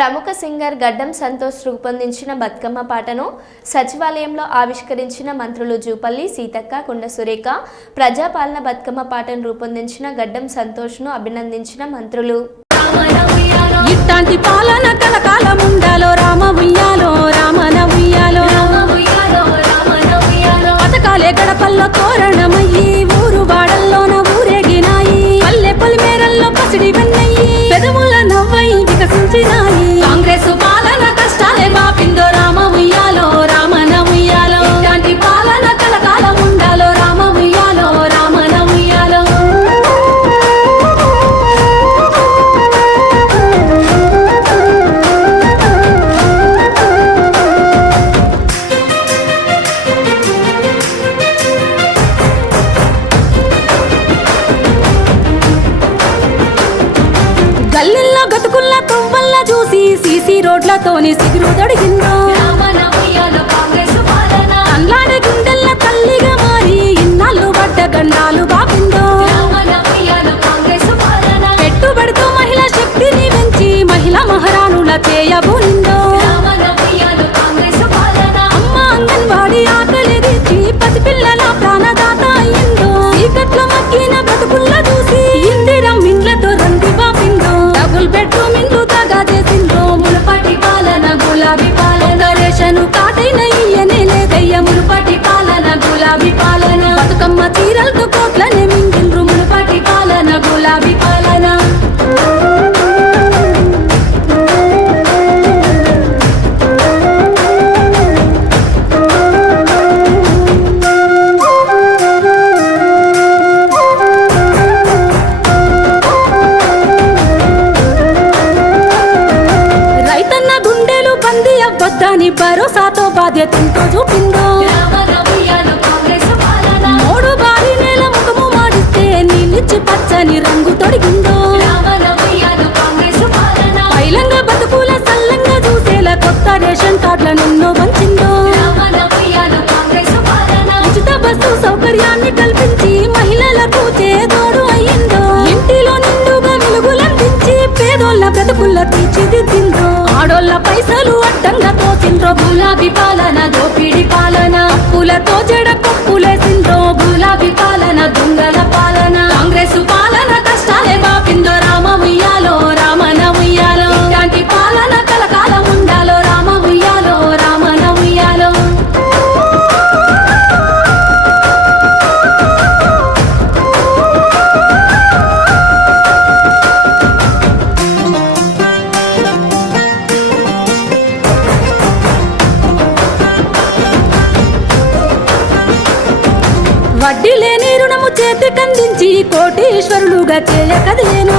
ప్రముఖ సింగర్ గడ్డం సంతోష్ రూపొందించిన బతుకమ్మ పాటను సచివాలయంలో ఆవిష్కరించిన మంత్రులు జూపల్లి సీతక్క కొండ సురేఖ ప్రజాపాలన బతుకమ్మ పాటను రూపొందించిన గడ్డం సంతోష్ను అభినందించిన మంత్రులు. ఇట్లాంటి పాలన కలకాలము చూసి సీసీ రోడ్లతోని సిగురు తొడిగిందో అల్లాడే గుండెల్ల తల్లిగా మారి ఇన్నాళ్ళు పడ్డ గండాలు బాపిందో పెట్టుబడితో మహిళా శక్తిని పెంచి మహిళా మహారాణుల చేయబోనిందో. బతుకమ్మ చీరలతో కోట్లనే మింగిల్రు మునుపటి పాలన గులాబీ పాలన. రైతన్న గుండెలు బందీ అవ్వద్దని భరోసాతో బాధ్యతంతో చూపిందో. तुला तो जड వడ్డీ లేని రుణము చేతికందించి కోటీశ్వరులుగా చేయకదేను.